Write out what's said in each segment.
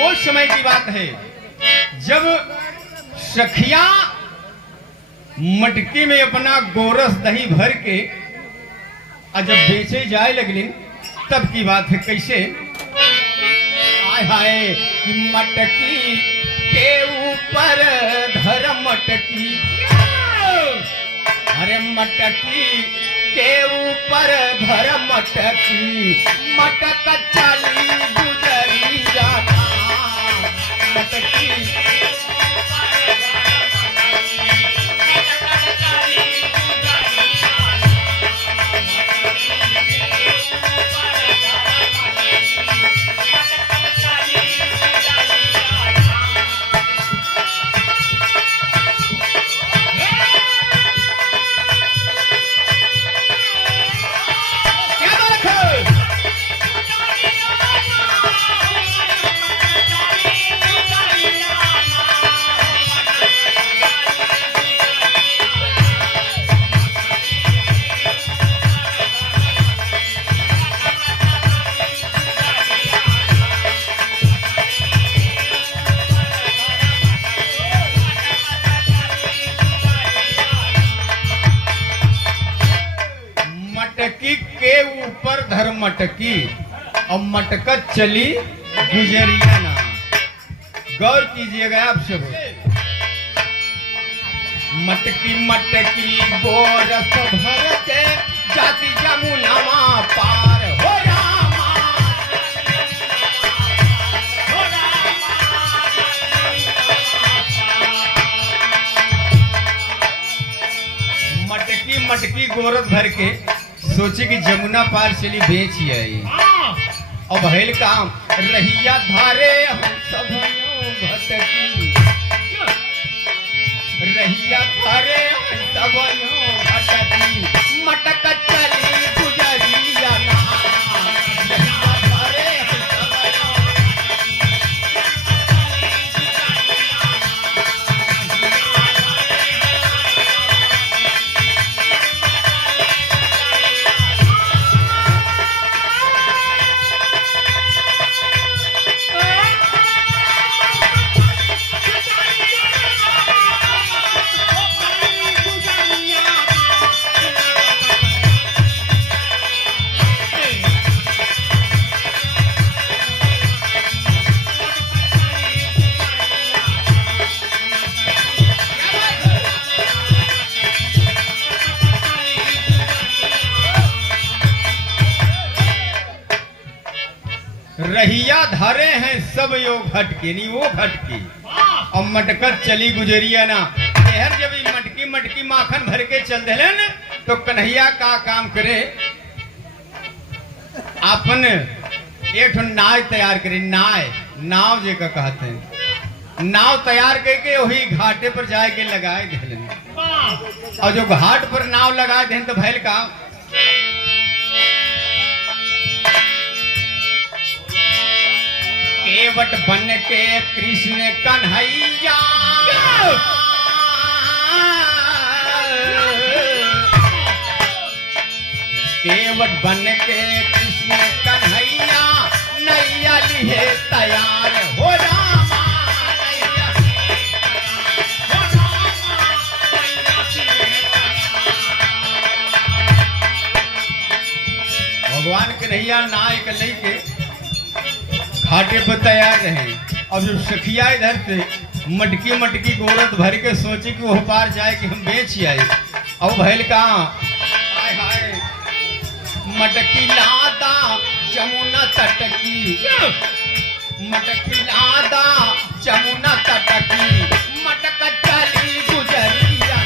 वो समय की बात है जब सखिया मटकी में अपना गोरस दही भर के और जब बेचे जाए लगलिन तब की बात है। कैसे? आय हाय कि मटकी के ऊपर धर मटकी, अरे मटकी के ऊपर धर मटकी, मटक चली गुजरी जाना मटकी। मटकी के ऊपर धर मटकी और मटकत चली गुजरिया ना। गौर कीजिएगा आप सब। मटकी मटकी गोरस भर के जाति जमुना पार हो रामा, हो रामा। मटकी मटकी गोरस भर के सोचे कि जमुना पार चली बेच आई। और भैल काम रहिया धारे हम सब भटकी, रहिया धारे हम सब भटकी, मटक चली गुजरिया ना। रहिया धारे हम सब रहिया धारे हैं सब यो घटके नहीं वो घटके और मटकत चली गुजरिया ना। शहर जब मटकी मटकी माखन भर के चल दिलन तो कन्हैया का काम करे, अपन एक नाव तैयार करे। नाव जे का कहते हैं, नाव तैयार करके वही घाटे पर जाए के लगाए दिलन। और जो घाट पर नाव लगाए दिलन तो भैल का केवट बन के कृष्ण कन्हैया, केवट बन के कृष्ण कन्हैया, नैया लिए तैयार हो रामा, भगवान कन्हैया नायक लेके घाटे पर तैयार रहे। और जो सखिया इधर से मटकी मटकी गोरत भर के सोचे कि वो पार जाए कि हम बेच आए। और भैल कहा हाय हाय मटकी लादा जमुना तटकी, मटकी लादा जमुना तटकी, मटक चली गुजरिया।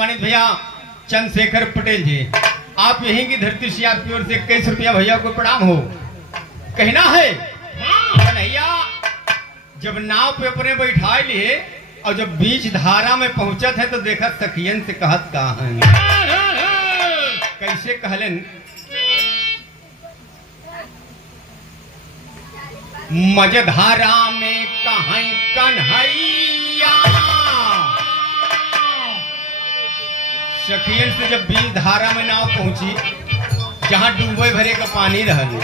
सम्मानित भैया चंद्रशेखर पटेल जी, आप यहीं की धरती से आपकी ओर से 21 रुपया भैया को प्रणाम हो। कहना है कन्हैया जब नाव पे अपने बैठाए लिए और जब बीच धारा में पहुंचत है तो देखा सखियन से कहत कहा है, कैसे कहलन, मझधारा में कहाँ कन्हैया। सखियन से जब बीच धारा में नाव पहुंची जहां डूबे भरे का पानी रहल,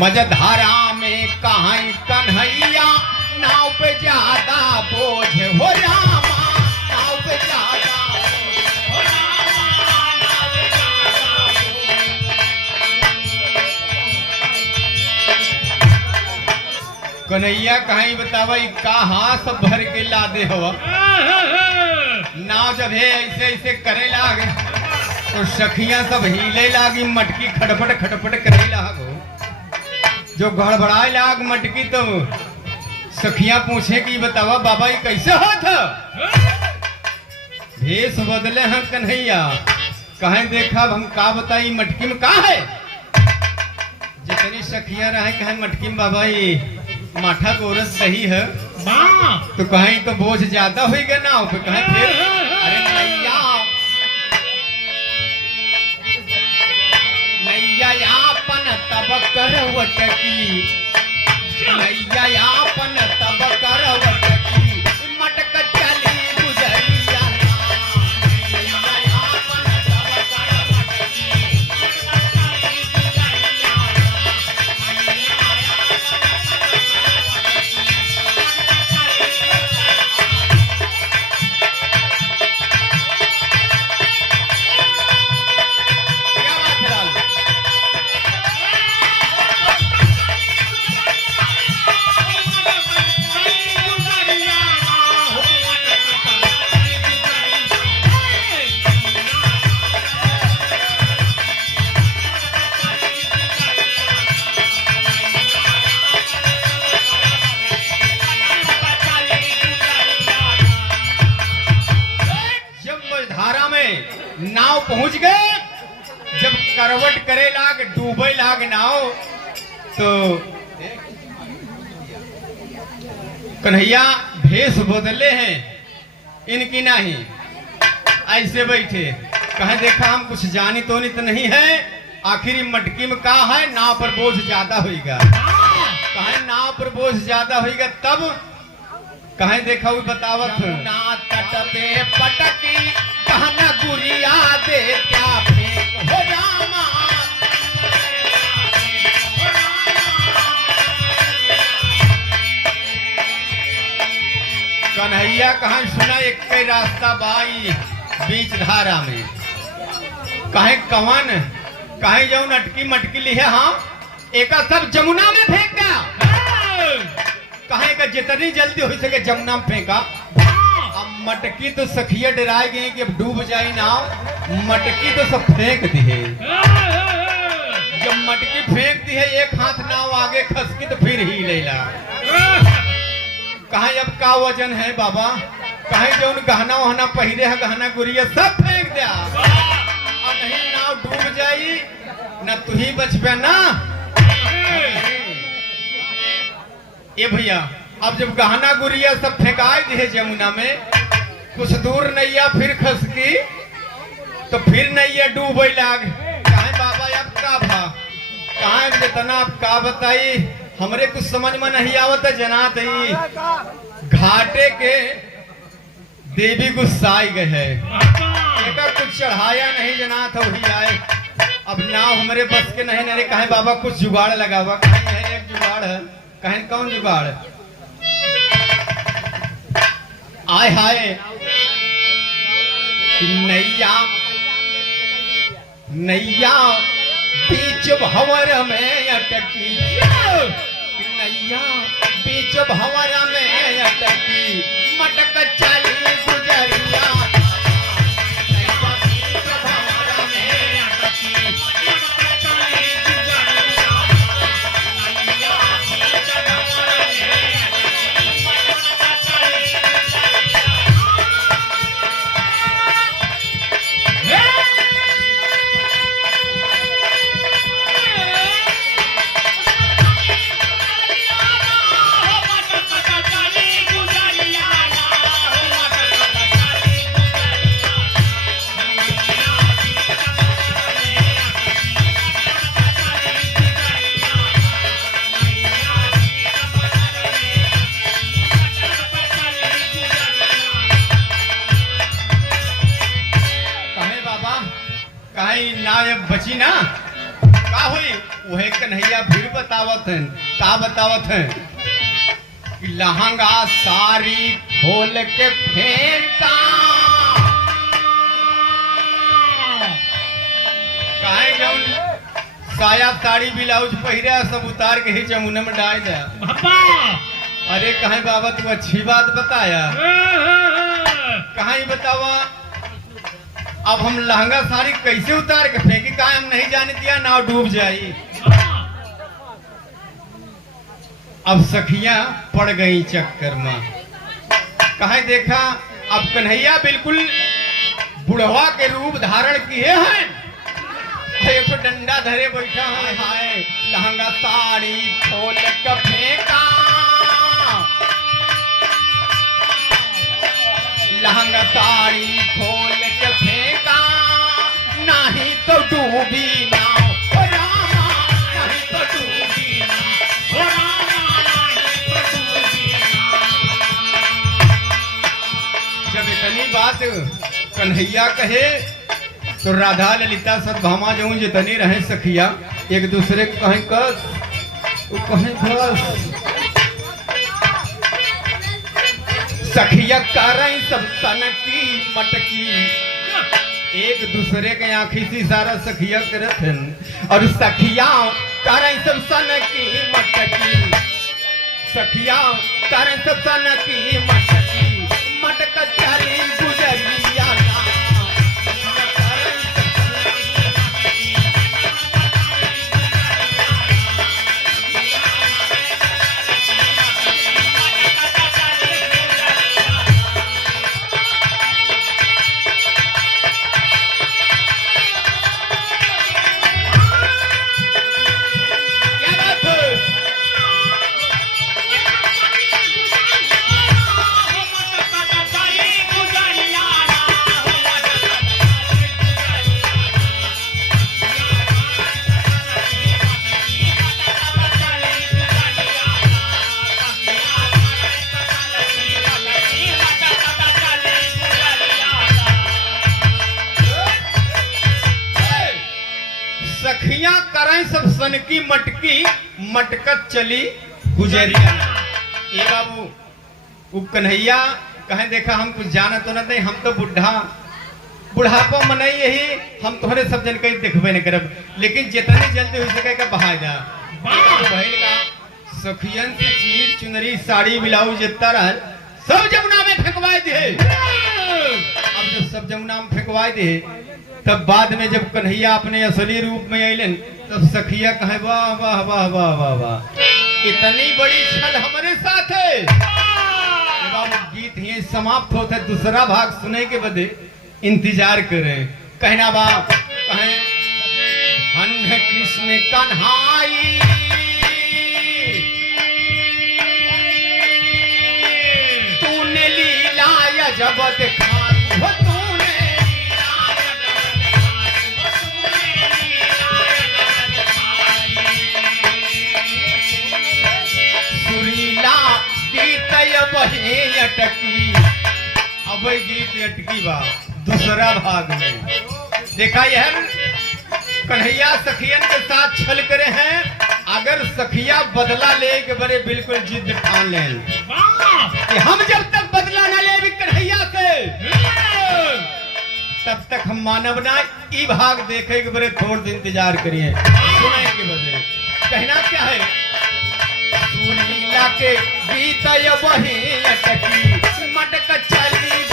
मझधारा में कहाँ कन्हैया, नाव पे ज्यादा बोझ हो रामा, नाव पे ज्यादा हो रामा, नाव पे ज्यादा बोझ। कन्हैया कहीं बतावा कहाँ सब भर के लादे हवा। नाव जब है ऐसे ऐसे करे लागे तो सखियां सब हिले लागी, मटकी खटपट खटपट करे लागो। जो गड़बड़ाए लाग मटकी तो सखियां पूछे कि बतावा बाबा ये कैसे होत है? भेष बदले हैं कन्हैया, कहें देखा हम का बताई मटकी में का है। जितनी सखियां रहे कहें मटकी में बाबा ये माठा गोरस सही है, तो कहें तो बोझ ज्यादा हो गया ना पे कहें फिर अरे नैया नैया यापन तब करवट की, नैया यापन तब करवट की, मटक चली गुजरिया ना, नैया यापन तब करवट की, मटक चली गुजरिया नाव पहुंच गए। जब करवट करे लाग डूबे लाग नाव तो कन्हैया भेष बदले हैं इनकी नहीं, ऐसे बैठे कहे देखा हम कुछ जानी तो नहीं है, आखिर मटकी में का है, नाव पर बोझ ज्यादा होगा। कहे नाव पर बोझ ज्यादा होगा तब कहे देखा वो बतावत ना तट पे पटकी कहना गुरिया दे क्या फेंक हो रामा। कन्हैया कहा सुना एक कई रास्ता बाई बीच धारा में, कहे कवन कहे जाऊ अटकी मटकी ली है हम एक सब जमुना में फेंक दिया। कहे का जितनी जल्दी हो सके जमुना में फेंका। अब मटकी तो सखिया डराए गई कि अब डूब जाए नाव, मटकी तो सब फेंक दी है। जब मटकी फेंक दी है एक हाथ नाव आगे खसकी तो फिर ही लेला। कहे अब का वजन है बाबा, कहे जो गहना वहना पहिरे है गहना गुरिया सब फेंक दिया और नहीं नाव डूब जाई न तू ही बचबे ना। ये भैया अब जब गहना गुरिया सब फेंकाई दी है जमुना में, कुछ दूर नैया फिर खसकी तो फिर नैया डूबे लाग। कहे बाबा अब का भा कहा जितना आप का बताई हमरे कुछ समझ में नहीं आवत जनात ही घाटे के देवी गुस्साई गए है, कुछ चढ़ाया नहीं जनात वही आए। अब नाव हमारे बस के नहीं नहीं कहे बाबा कुछ जुगाड़ लगावा। कहीं है एक जुगाड़ है, कहें कौन जुगाड़ आय हाय नैया नैया बीच भंवर में अटकी, नैया बीच भंवर में अटकी मटक चली गुजरिया। नैया बीच भंवर में अटकी मटक चली गुजरिया। नैया बीच भंवर में अटकी मटक चली गुजरिया। बची ना का हुई वह कन्हैया फिर बतावत हैं का बतावत हैं कि लहंगा साड़ी खोल के फेंका काहे जौन साया साड़ी ब्लाउज पहिरे सब उतार के ही जमुने में डाल दे अरे कहे बाबा तू अच्छी बात बताया कहीं बतावा अब हम लहंगा साड़ी कैसे उतार के फेंकी कहा हम नहीं जाने दिया नाव डूब जाई अब सखियां पड़ गई चक्कर में कहे देखा अब कन्हैया बिल्कुल बुढ़वा के रूप धारण किए हैं एक तो डंडा धरे बैठा है हाय लहंगा साड़ी खोल के फेंका लहंगा साड़ी खोल के फेंका नहीं तो डूबी नाव ओ रामा नहीं तो डूबी नाव ओ रामा नहीं तो डूबी नाव जब इतनी बात कन्हैया कहे तो राधा ललिता सतभामा जो जितनी रहे सखिया एक दूसरे को कहें कस कहें खस सखिया कर सब सनकी मटकी एक दूसरे के आँखी से सारा सखिया करत हैं और सखिया कर सब सनकी मटकी सखिया कर सब सनकी मटकी मटक चली गुजरिया सखियां करें सब सनकी मटकी मटकत चली गुजरिया ये बाबू वो कन्हैया कहे देखा हम कुछ जाना तो नहीं हम तो बुढ़ापा मनाई यही हम तुम्हारे सब जन कहीं देखबे नहीं करब लेकिन जितने जल्दी हो सके का बहा जा बहन का सखियन से चीर चुनरी साड़ी ब्लाउज जितना रहा सब जमुना में फेंकवा दे अब जब सब जमुना में फेंकवा दे तब बाद में जब कन्हैया अपने असली रूप में अलन तब सखिया कहे वाह वाह वाह वाह वाह वाह इतनी बड़ी छल हमारे साथ है बाबू गीत ही समाप्त होता है दूसरा भाग सुने के बदे इंतजार करें कहना बाप कहें हन कृष्ण कन्हाई तूने लीला जब दिखाई हो वही अटकी अब गीत अटकी बा दूसरा भाग में देखा यह कन्हैया सखियन के साथ छल करे हैं अगर सखिया बदला ले के बड़े बिल्कुल जिद ठान ले कि हम जब तक बदला न ले कन्हैया से तब तक हम मानव ना ई भाग देखे के बड़े थोड़ से इंतजार करिए सुने के बदले कहना क्या है लीला के गीत वही अटकी मटक चली